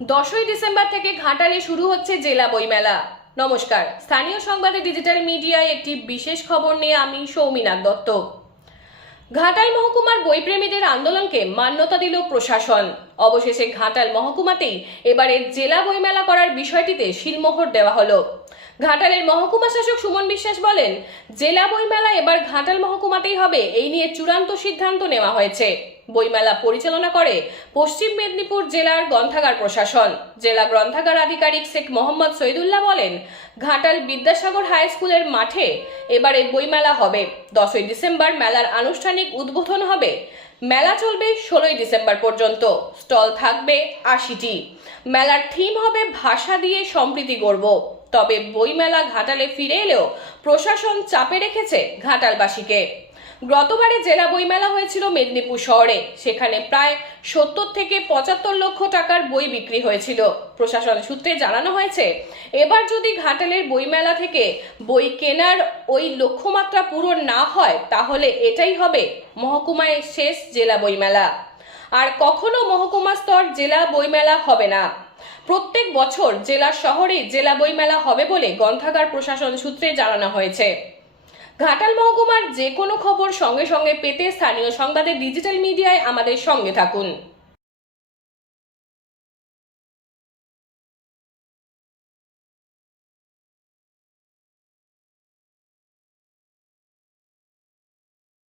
10ই December থেকে ঘাটালে শুরু হচ্ছে জেলা বইমেলা। নমস্কার, স্থানীয় সংবাদে ডিজিটাল মিডিয়ায় একটি বিশেষ খবর নিয়ে আমি সৌমিনাথ দত্ত। ঘাটাল মহকুমার বইপ্রেমীদের আন্দোলনকে মান্যতা দিল প্রশাসন। অবশেষে ঘাটাল মহকুমাতেই এবারে জেলা বইমেলা করার বিষয়টিতে সিলমোহর দেওয়া হলো। ঘাটালের মহকুমা শাসক সুমন বিশ্বাস বলেন, জেলা বইমেলা এবার ঘাটাল মহকুমাতেই হবে, এই নিয়ে চূড়ান্ত সিদ্ধান্ত নেওয়া হয়েছে। বইমেলা পরিচালনা করে পশ্চিম মেদিনীপুর জেলার গ্রন্থাগার প্রশাসন। জেলা গ্রন্থাগার আধিকারিক শেখ মোহাম্মদ শহীদুল্লাহ বলেন, ঘাটাল বিদ্যাসাগর হাই স্কুলের মাঠে এবারে বইমেলা হবে। 10ই ডিসেম্বর মেলার আনুষ্ঠানিক উদ্বোধন হবে। মেলা চলবে 16ই ডিসেম্বর পর্যন্ত। স্টল থাকবে 80টি। মেলার থিম হবে ভাষা দিয়ে সম্প্রীতি গড়ব। তবে বইমেলা ঘাটালে ফিরে এলেও প্রশাসন চাপে রেখেছে ঘাটালবাসীকে। গতবারে জেলা বইমেলা হয়েছিল মেদিনীপুর শহরে। সেখানে প্রায় 70 থেকে 75 লক্ষ টাকার বই বিক্রি হয়েছিল। প্রশাসন সূত্রে জানানো হয়েছে, এবার যদি ঘাটালের বইমেলা থেকে বই কেনার ওই লক্ষ্যমাত্রা পূরণ না হয়, তাহলে এটাই হবে মহকুমায় শেষ জেলা বইমেলা। আর কখনো মহকুমা স্তর জেলা বইমেলা হবে না। প্রত্যেক বছর জেলা শহরে জেলা বইমেলা হবে বলে গ্রন্থাগার প্রশাসন সূত্রে জানানো হয়েছে। ঘাটাল মহকুমার যে কোনো খবর সঙ্গে সঙ্গে পেতে স্থানীয় সংবাদের ডিজিটাল মিডিয়ায় আমাদের সঙ্গে থাকুন।